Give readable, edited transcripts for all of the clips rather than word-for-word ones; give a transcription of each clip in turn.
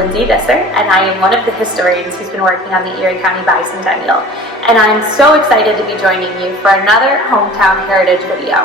Lindsey Visser, and I am one of the historians who's been working on the Erie County bicentennial. And I'm so excited to be joining you for another hometown heritage video.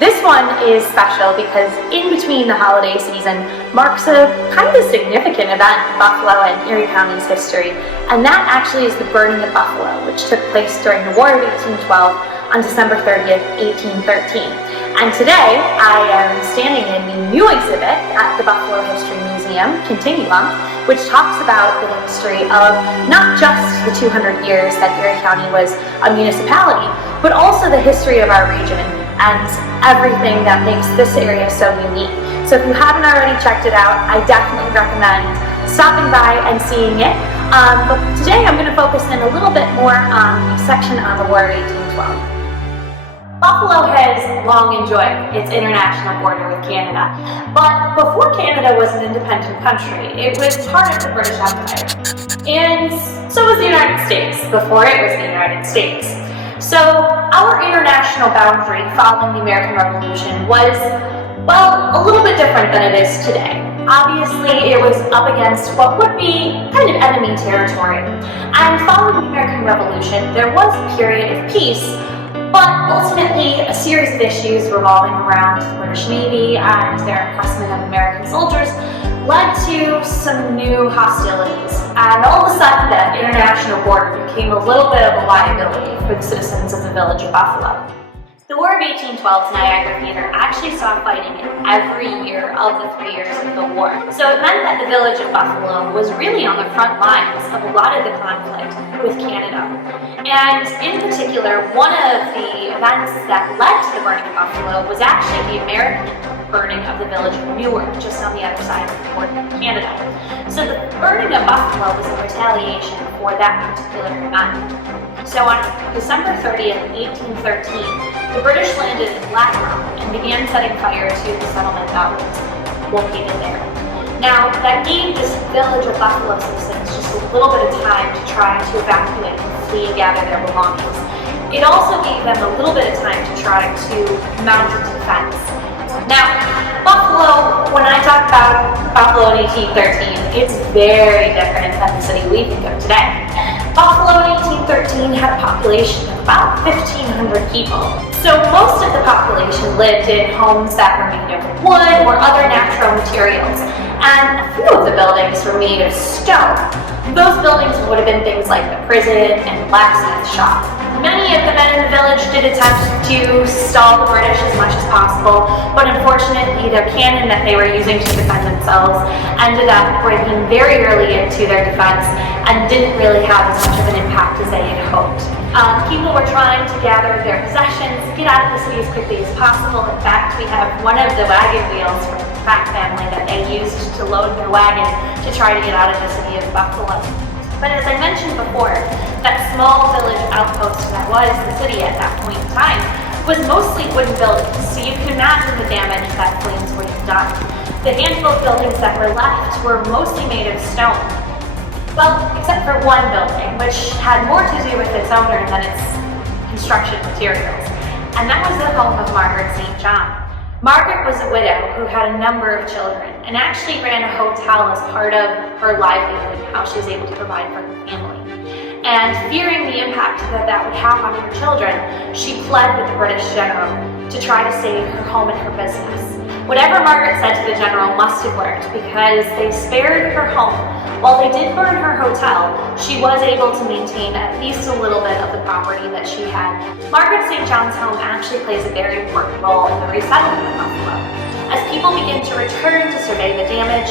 This one is special because in between the holiday season marks a kind of significant event in Buffalo and Erie County's history, and that actually is the burning of Buffalo, which took place during the War of 1812 on December 30th, 1813. And today I am standing in the new exhibit at the Buffalo History Museum, Continuum, which talks about the history of not just the 200 years that Erie County was a municipality, but also the history of our region and everything that makes this area so unique. So if you haven't already checked it out, I definitely recommend stopping by and seeing it. But today I'm going to focus in a little bit more on the section on the War of 1812. Buffalo has long enjoyed its international border with Canada, but before Canada was an independent country, it was part of the British Empire. And so was the United States before it was the United States. So our international boundary following the American Revolution was, well, a little bit different than it is today. Obviously, it was up against what would be kind of enemy territory. And following the American Revolution, there was a period of peace, but ultimately a series of issues revolving around the British Navy and their impressment of American soldiers led to some new hostilities. And all of a sudden, that international border became a little bit of a liability for the citizens of the village of Buffalo. The War of 1812's Niagara Theater actually saw fighting in every year of the 3 years of the war. So it meant that the village of Buffalo was really on the front lines of a lot of the conflict with Canada. And in particular, one of the events that led to the burning of Buffalo was actually the American burning of the village of Newark, just on the other side of the border of Canada. So the burning of Buffalo was a retaliation for that particular event. So on December 30th, 1813, the British landed in Black Rock and began setting fire to the settlement that was located there. Now, that gave this village of Buffalo citizens just a little bit of time to try to evacuate and flee and gather their belongings. It also gave them a little bit of time to try to mount a defense. Now, Buffalo, when I talk about Buffalo in 1813, it's very different than the city we think of today. Buffalo in 1813 had a population of about 1,500 people. So most of the population lived in homes that were made of wood or other natural materials, and a few of the buildings were made of stone. Those buildings would have been things like the prison and blacksmith shop. Many of the men in the village did attempt to stall the British as much as possible, but unfortunately their cannon that they were using to defend themselves ended up breaking very early into their defense and didn't really have as much of an impact as they had hoped. People were trying to gather their possessions, get out of the city as quickly as possible. In fact, we have one of the wagon wheels from the Pratt family that they used to load their wagon to try to get out of the city of Buffalo. But as I mentioned before, that small village outpost that was the city at that point in time was mostly wooden buildings, so you can imagine the damage that flames would have done. The handful of buildings that were left were mostly made of stone. Well, except for one building, which had more to do with its owner than its construction materials, and that was the home of Margaret St. John. Margaret was a widow who had a number of children and actually ran a hotel as part of her livelihood and how she was able to provide for her family. And fearing the impact that that would have on her children, she pled with the British general to try to save her home and her business. Whatever Margaret said to the general must have worked because they spared her home. While they did burn her hotel, she was able to maintain at least a little bit of the property that she had. Margaret St. John's home actually plays a very important role in the resettlement of Buffalo. As people begin to return to survey the damage,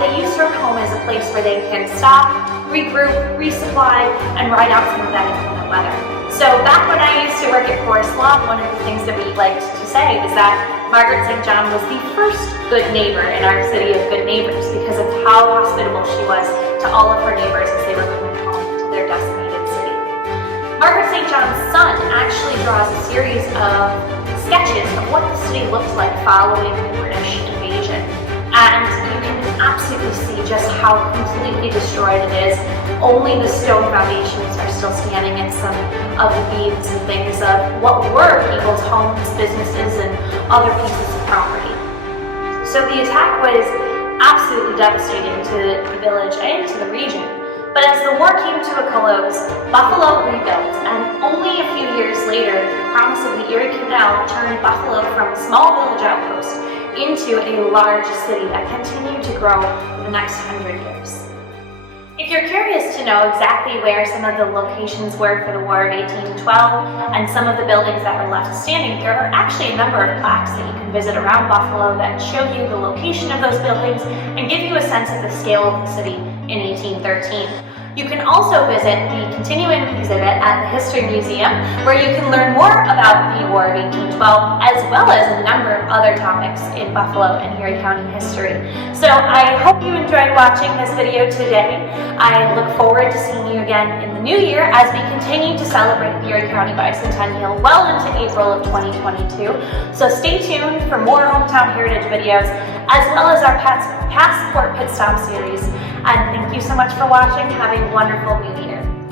they use her home as a place where they can stop, regroup, resupply, and ride out some of that inclement weather. So back when I used to work at Forest Lawn, one of the things that we liked to say was that Margaret St. John was the first good neighbor in our city of good neighbors because of how hospitable she was to all of her neighbors as they were coming home to their decimated city. Margaret St. John's son actually draws a series of sketches of what the city looks like following the British invasion. And you can absolutely see just how completely destroyed it is. Only the stone foundations are still standing, and some of the beams and things of what were people's homes, businesses, and other pieces of property. So the attack was absolutely devastating to the village and to the region. But as the war came to a close, Buffalo rebuilt, and only a few years later, the promise of the Erie Canal turned Buffalo from a small village outpost into a large city that continued to grow for the next 100 years. If you're curious to know exactly where some of the locations were for the War of 1812 and some of the buildings that were left standing, there are actually a number of plaques that you can visit around Buffalo that show you the location of those buildings and give you a sense of the scale of the city in 1813. You can also visit the continuing exhibit at the History Museum, where you can learn more about the War of 1812, as well as a number of other topics in Buffalo and Erie County history. So I hope you enjoyed watching this video today. I look forward to seeing you again in the new year as we continue to celebrate the Erie County bicentennial well into April of 2022. So stay tuned for more hometown heritage videos, as well as our Passport Pit Stop series. And thank you so much for watching. Have a wonderful new year.